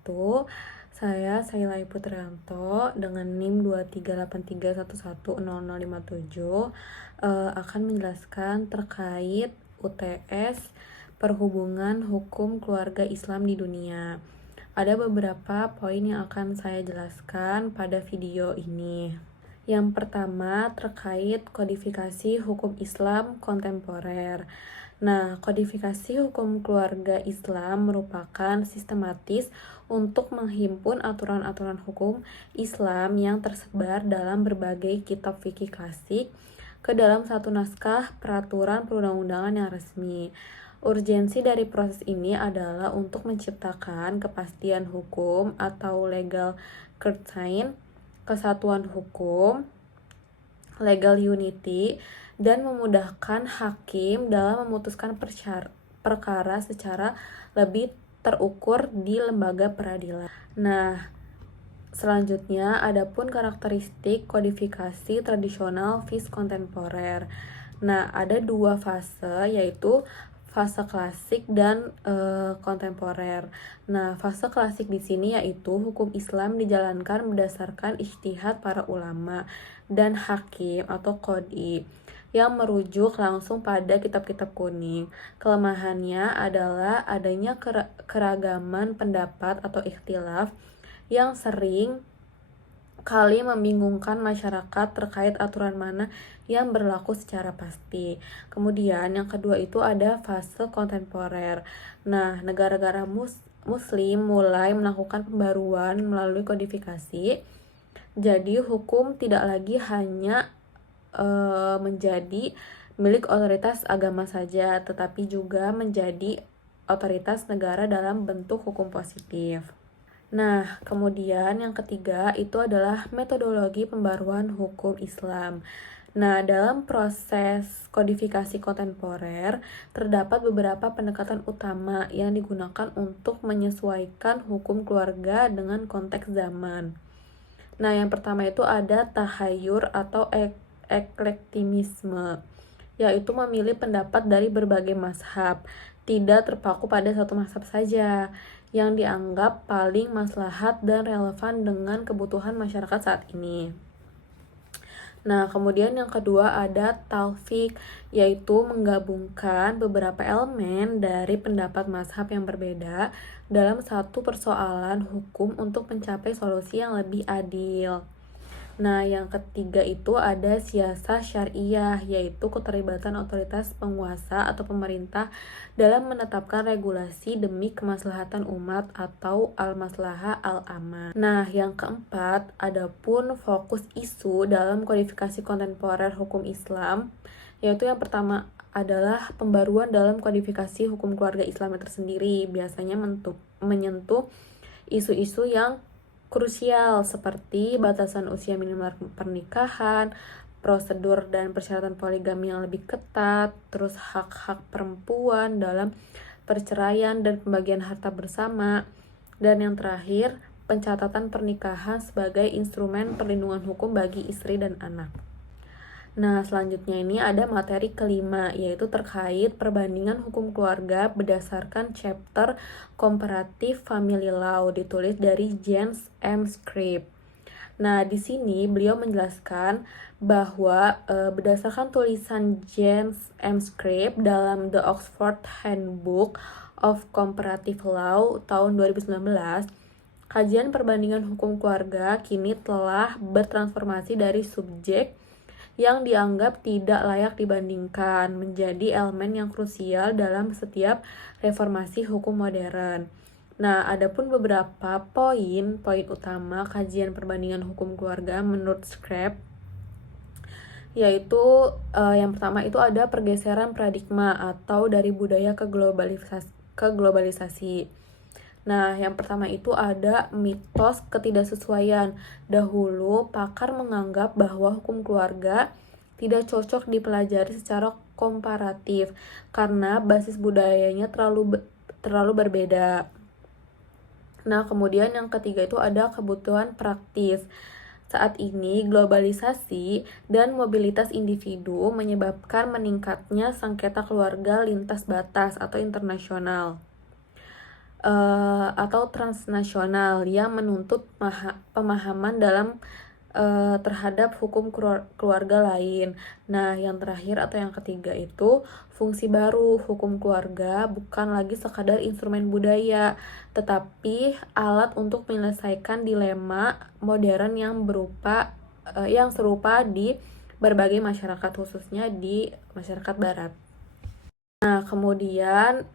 wabarakatuh. Saya Sailai Putrianto dengan NIM 23831100057 akan menjelaskan terkait UTS Perhubungan Hukum Keluarga Islam di Dunia. Ada beberapa poin yang akan saya jelaskan pada video ini. Yang pertama terkait kodifikasi hukum Islam kontemporer. Nah, kodifikasi hukum keluarga Islam merupakan sistematis untuk menghimpun aturan-aturan hukum Islam yang tersebar dalam berbagai kitab fikih klasik ke dalam satu naskah peraturan perundang-undangan yang resmi. Urgensi dari proses ini adalah untuk menciptakan kepastian hukum atau legal certainty, kesatuan hukum, legal unity, dan memudahkan hakim dalam memutuskan perkara secara lebih terukur di lembaga peradilan. Nah, selanjutnya adapun karakteristik kodifikasi tradisional vis kontemporer. Nah, ada dua fase, yaitu fase klasik dan kontemporer. Nah, fase klasik di sini yaitu hukum Islam dijalankan berdasarkan ijtihad para ulama dan hakim atau qadhi yang merujuk langsung pada kitab-kitab kuning. Kelemahannya adalah adanya keragaman pendapat atau ikhtilaf yang sering kali membingungkan masyarakat terkait aturan mana yang berlaku secara pasti. Kemudian yang kedua itu ada fase kontemporer. Nah, negara-negara muslim mulai melakukan pembaruan melalui kodifikasi. Jadi hukum tidak lagi hanya menjadi milik otoritas agama saja, tetapi juga menjadi otoritas negara dalam bentuk hukum positif. Nah, kemudian yang ketiga itu adalah metodologi pembaruan hukum Islam. Nah, dalam proses kodifikasi kontemporer, terdapat beberapa pendekatan utama yang digunakan untuk menyesuaikan hukum keluarga dengan konteks zaman. Nah, yang pertama itu ada tahayur atau eklektimisme, yaitu memilih pendapat dari berbagai mazhab, tidak terpaku pada satu mazhab saja, yang dianggap paling maslahat dan relevan dengan kebutuhan masyarakat saat ini. Nah, kemudian yang kedua ada talfik, yaitu menggabungkan beberapa elemen dari pendapat mazhab yang berbeda dalam satu persoalan hukum untuk mencapai solusi yang lebih adil. Nah, yang ketiga itu ada siasah syariah, yaitu keterlibatan otoritas penguasa atau pemerintah dalam menetapkan regulasi demi kemaslahatan umat atau al-maslahah al-amah. Nah, yang keempat, adapun fokus isu dalam kodifikasi kontemporer hukum Islam, yaitu yang pertama adalah pembaruan dalam kodifikasi hukum keluarga Islam tersendiri, biasanya menyentuh isu-isu yang krusial seperti batasan usia minimal pernikahan, prosedur dan persyaratan poligami yang lebih ketat, terus hak-hak perempuan dalam perceraian dan pembagian harta bersama, dan yang terakhir, pencatatan pernikahan sebagai instrumen perlindungan hukum bagi istri dan anak. Nah, selanjutnya ini ada materi kelima, yaitu terkait perbandingan hukum keluarga berdasarkan chapter Comparative Family Law, ditulis dari James M. Scribb. Nah, di sini beliau menjelaskan bahwa berdasarkan tulisan James M. Scribb dalam The Oxford Handbook of Comparative Law tahun 2019, kajian perbandingan hukum keluarga kini telah bertransformasi dari subjek yang dianggap tidak layak dibandingkan menjadi elemen yang krusial dalam setiap reformasi hukum modern. Nah, adapun beberapa poin utama kajian perbandingan hukum keluarga menurut Scribb, yaitu yang pertama itu ada pergeseran paradigma atau dari budaya ke globalisasi. Nah, yang pertama itu ada mitos ketidaksesuaian. Dahulu, pakar menganggap bahwa hukum keluarga tidak cocok dipelajari secara komparatif karena basis budayanya terlalu berbeda. Nah, kemudian yang ketiga itu ada kebutuhan praktis. Saat ini, globalisasi dan mobilitas individu menyebabkan meningkatnya sengketa keluarga lintas batas atau internasional. atau transnasional yang menuntut pemahaman dalam terhadap hukum keluarga lain. Nah, yang terakhir atau yang ketiga itu fungsi baru. Hukum keluarga bukan lagi sekadar instrumen budaya, tetapi alat untuk menyelesaikan dilema modern yang serupa di berbagai masyarakat, khususnya di masyarakat barat. Nah, kemudian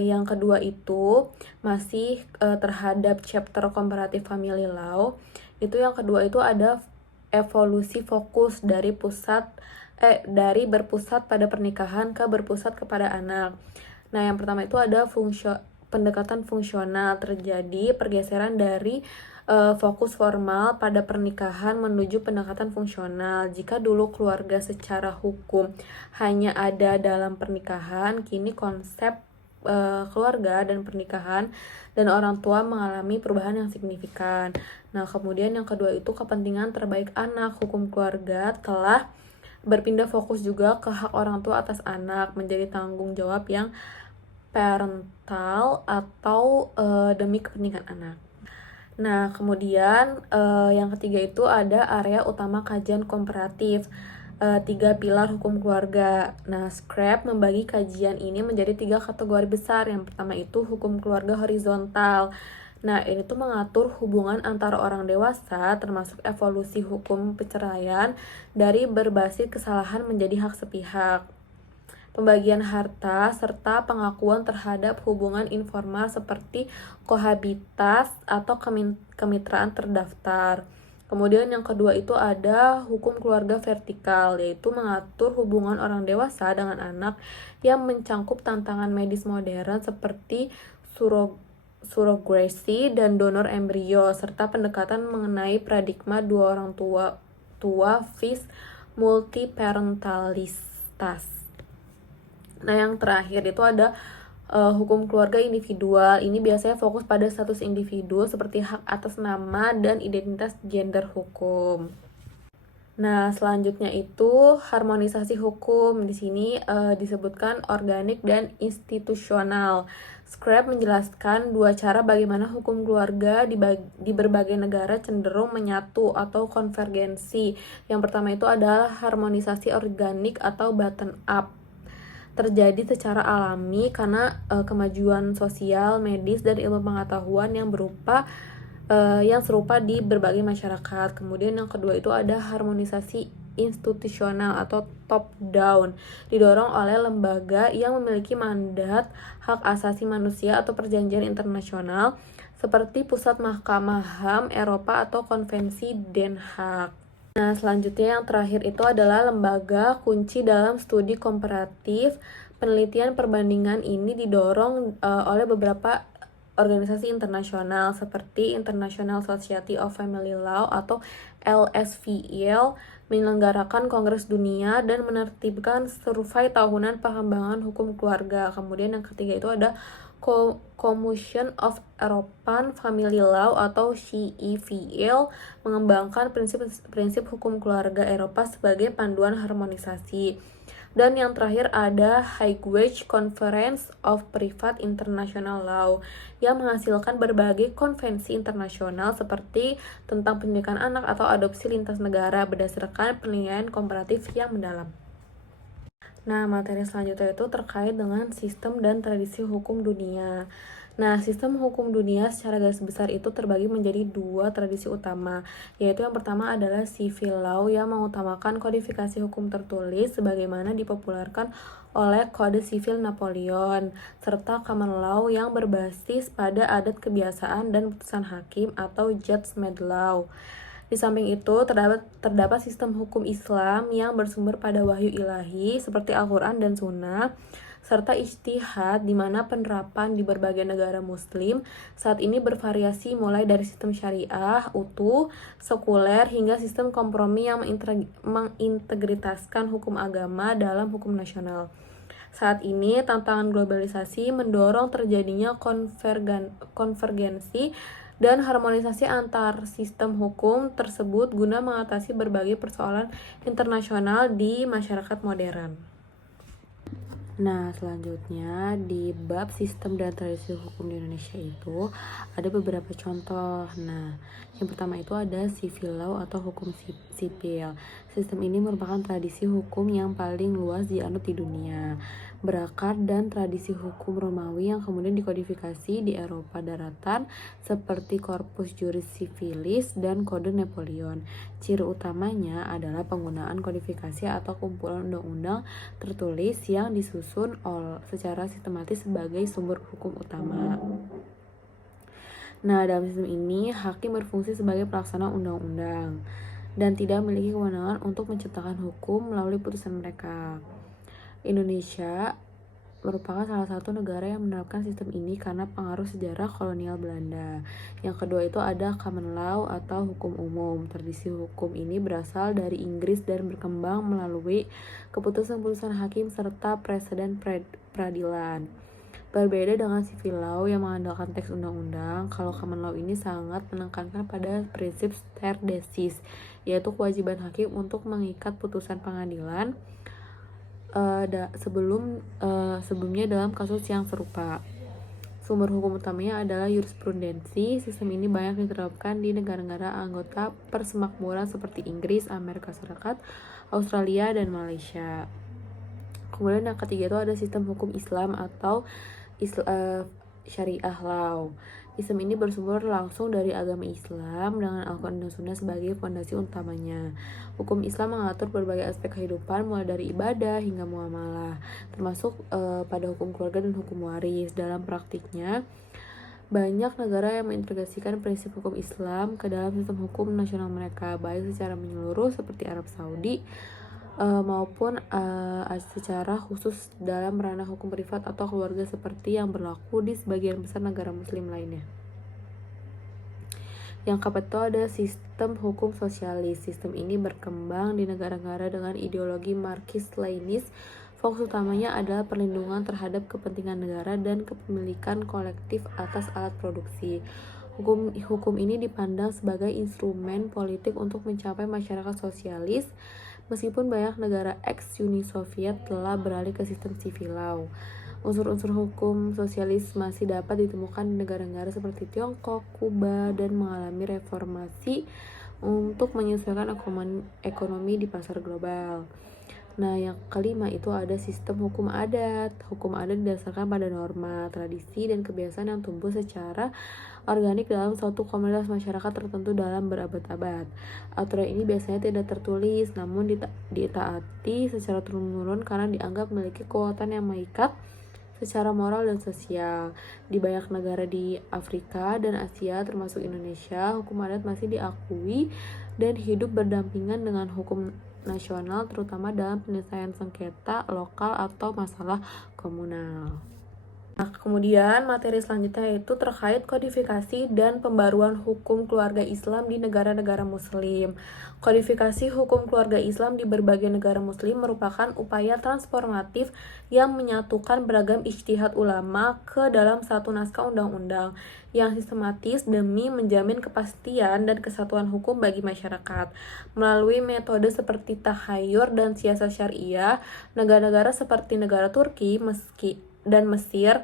yang kedua itu masih terhadap chapter Comparative Family Law. Itu yang kedua itu ada evolusi fokus dari berpusat pada pernikahan ke berpusat kepada anak. Nah, yang pertama itu ada pendekatan fungsional. Terjadi pergeseran dari fokus formal pada pernikahan menuju pendekatan fungsional. Jika dulu keluarga secara hukum hanya ada dalam pernikahan, kini konsep keluarga dan pernikahan dan orang tua mengalami perubahan yang signifikan. Nah, kemudian yang kedua itu kepentingan terbaik anak. Hukum keluarga telah berpindah fokus juga ke hak orang tua atas anak, menjadi tanggung jawab yang parental atau demi kepentingan anak. Nah, kemudian yang ketiga itu ada area utama kajian komparatif. 3 pilar hukum keluarga. Nah, Scrap membagi kajian ini menjadi 3 kategori besar. Yang pertama itu hukum keluarga horizontal. Nah, ini tuh mengatur hubungan antara orang dewasa, termasuk evolusi hukum perceraian dari berbasis kesalahan menjadi hak sepihak, pembagian harta, serta pengakuan terhadap hubungan informal seperti kohabitas atau kemitraan terdaftar. Kemudian yang kedua itu ada hukum keluarga vertikal, yaitu mengatur hubungan orang dewasa dengan anak yang mencangkup tantangan medis modern seperti surrogasi dan donor embrio, serta pendekatan mengenai paradigma dua orang tua vis multiparentalitas. Nah, yang terakhir itu ada hukum keluarga individual. Ini biasanya fokus pada status individu seperti hak atas nama dan identitas gender hukum. Nah, selanjutnya itu harmonisasi hukum. Di sini disebutkan organik dan institusional. Scrap menjelaskan 2 cara bagaimana hukum keluarga di berbagai negara cenderung menyatu atau konvergensi. Yang pertama itu adalah harmonisasi organik atau bottom up. Terjadi secara alami karena kemajuan sosial, medis, dan ilmu pengetahuan yang serupa di berbagai masyarakat. Kemudian yang kedua itu ada harmonisasi institusional atau top down, didorong oleh lembaga yang memiliki mandat hak asasi manusia atau perjanjian internasional seperti Pusat Mahkamah HAM Eropa atau Konvensi Den Haag. Nah, selanjutnya yang terakhir itu adalah lembaga kunci dalam studi komparatif. Penelitian perbandingan ini didorong oleh beberapa organisasi internasional seperti International Society of Family Law atau LSVL, menyelenggarakan Kongres Dunia dan menertibkan survei tahunan pengembangan hukum keluarga. Kemudian yang ketiga itu ada Commission of European Family Law atau CEVL, mengembangkan prinsip hukum keluarga Eropa sebagai panduan harmonisasi. Dan yang terakhir ada Hague Conference of Private International Law yang menghasilkan berbagai konvensi internasional seperti tentang pendidikan anak atau adopsi lintas negara berdasarkan penilaian komparatif yang mendalam. Nah, materi selanjutnya itu terkait dengan sistem dan tradisi hukum dunia. Nah, sistem hukum dunia secara garis besar itu terbagi menjadi 2 tradisi utama, yaitu yang pertama adalah civil law yang mengutamakan kodifikasi hukum tertulis sebagaimana dipopulerkan oleh Kode Sivil Napoleon, serta common law yang berbasis pada adat kebiasaan dan putusan hakim atau judge-made law. Di samping itu, terdapat sistem hukum Islam yang bersumber pada wahyu ilahi seperti Al-Quran dan Sunnah, serta ijtihad di mana penerapan di berbagai negara muslim saat ini bervariasi mulai dari sistem syariah, utuh, sekuler, hingga sistem kompromi yang mengintegritaskan hukum agama dalam hukum nasional. Saat ini, tantangan globalisasi mendorong terjadinya konvergensi dan harmonisasi antar sistem hukum tersebut guna mengatasi berbagai persoalan internasional di masyarakat modern. Nah, selanjutnya di bab sistem dan tradisi hukum di Indonesia itu ada beberapa contoh. Nah, yang pertama itu ada civil law atau hukum sipil. Sistem ini merupakan tradisi hukum yang paling luas dianut di dunia. Berakar dan tradisi hukum Romawi yang kemudian dikodifikasi di Eropa daratan seperti Corpus Juris Civilis dan Kode Napoleon. Ciri utamanya adalah penggunaan kodifikasi atau kumpulan undang-undang tertulis yang disusun secara sistematis sebagai sumber hukum utama. Nah, dalam sistem ini, hakim berfungsi sebagai pelaksana undang-undang dan tidak memiliki kewenangan untuk menciptakan hukum melalui putusan mereka. Indonesia merupakan salah satu negara yang menerapkan sistem ini karena pengaruh sejarah kolonial Belanda. Yang kedua itu ada common law atau hukum umum. Tradisi hukum ini berasal dari Inggris dan berkembang melalui keputusan-keputusan hakim serta preseden peradilan. Berbeda dengan civil law yang mengandalkan teks undang-undang, kalau common law ini sangat menekankan pada prinsip stare decisis, yaitu kewajiban hakim untuk mengikat putusan pengadilan sebelumnya dalam kasus yang serupa. Sumber hukum utamanya adalah jurisprudensi. Sistem ini banyak diterapkan di negara-negara anggota Persemakmuran seperti Inggris, Amerika Serikat, Australia, dan Malaysia. Kemudian yang ketiga itu ada sistem hukum Islam atau Syariah Law. Sistem ini bersumber langsung dari agama Islam dengan Al-Quran dan Sunnah sebagai fondasi utamanya. Hukum Islam mengatur berbagai aspek kehidupan mulai dari ibadah hingga muamalah, termasuk pada hukum keluarga dan hukum waris. Dalam praktiknya, banyak negara yang mengintegrasikan prinsip hukum Islam ke dalam sistem hukum nasional mereka, baik secara menyeluruh seperti Arab Saudi maupun secara khusus dalam ranah hukum privat atau keluarga seperti yang berlaku di sebagian besar negara muslim lainnya. Yang keempat itu ada sistem hukum sosialis. Sistem ini berkembang di negara-negara dengan ideologi Marxis-Leninis. Fokus utamanya adalah perlindungan terhadap kepentingan negara dan kepemilikan kolektif atas alat produksi. Hukum ini dipandang sebagai instrumen politik untuk mencapai masyarakat sosialis. Meskipun banyak negara ex-Uni Soviet telah beralih ke sistem civil law, unsur-unsur hukum sosialis masih dapat ditemukan di negara-negara seperti Tiongkok, Kuba, dan mengalami reformasi untuk menyesuaikan ekonomi di pasar global. Nah, yang kelima itu ada sistem hukum adat. Hukum adat didasarkan pada norma, tradisi, dan kebiasaan yang tumbuh secara organik dalam suatu komunitas masyarakat tertentu dalam berabad-abad. Aturan ini biasanya tidak tertulis, namun ditaati secara turun-temurun karena dianggap memiliki kekuatan yang mengikat secara moral dan sosial. Di banyak negara di Afrika dan Asia, termasuk Indonesia, hukum adat masih diakui dan hidup berdampingan dengan hukum nasional, terutama dalam penyelesaian sengketa lokal atau masalah komunal. Nah, kemudian materi selanjutnya yaitu terkait kodifikasi dan pembaruan hukum keluarga Islam di negara-negara muslim. Kodifikasi hukum keluarga Islam di berbagai negara muslim merupakan upaya transformatif yang menyatukan beragam ijtihad ulama ke dalam satu naskah undang-undang yang sistematis demi menjamin kepastian dan kesatuan hukum bagi masyarakat. Melalui metode seperti takhayur dan siasat syariah, negara-negara seperti negara Turki, dan Mesir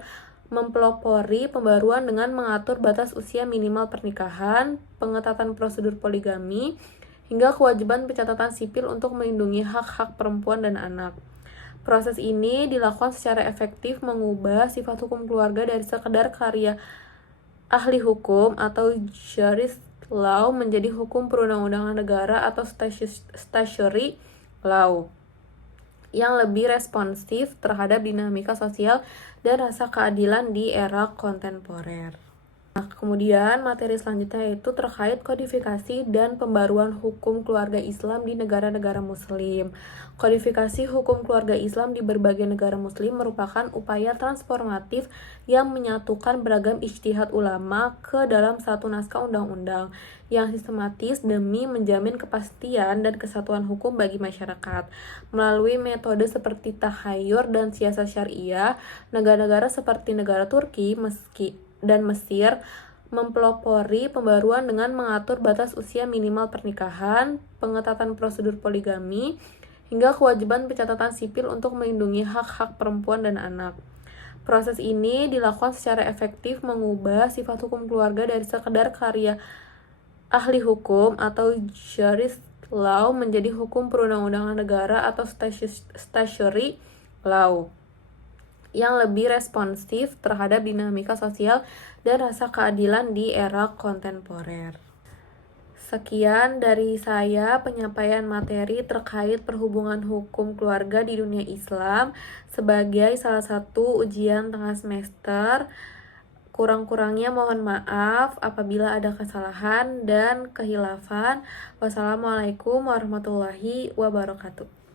mempelopori pembaruan dengan mengatur batas usia minimal pernikahan, pengetatan prosedur poligami, hingga kewajiban pencatatan sipil untuk melindungi hak-hak perempuan dan anak. Proses ini dilakukan secara efektif mengubah sifat hukum keluarga dari sekedar karya ahli hukum atau juris law menjadi hukum perundang-undangan negara atau statutory law yang lebih responsif terhadap dinamika sosial dan rasa keadilan di era kontemporer. Nah, kemudian materi selanjutnya yaitu terkait kodifikasi dan pembaruan hukum keluarga Islam di negara-negara muslim. Kodifikasi hukum keluarga Islam di berbagai negara muslim merupakan upaya transformatif yang menyatukan beragam ijtihad ulama ke dalam satu naskah undang-undang yang sistematis demi menjamin kepastian dan kesatuan hukum bagi masyarakat. Melalui metode seperti takhayur dan siasat syariah, negara-negara seperti negara Turki, dan Mesir mempelopori pembaruan dengan mengatur batas usia minimal pernikahan, pengetatan prosedur poligami, hingga kewajiban pencatatan sipil untuk melindungi hak-hak perempuan dan anak. Proses ini dilakukan secara efektif mengubah sifat hukum keluarga dari sekedar karya ahli hukum atau jurist law menjadi hukum perundang-undangan negara atau statutory law yang lebih responsif terhadap dinamika sosial dan rasa keadilan di era kontemporer. Sekian dari saya penyampaian materi terkait perhubungan hukum keluarga di dunia Islam sebagai salah satu ujian tengah semester. Kurang-kurangnya mohon maaf apabila ada kesalahan dan kehilafan. Wassalamualaikum warahmatullahi wabarakatuh.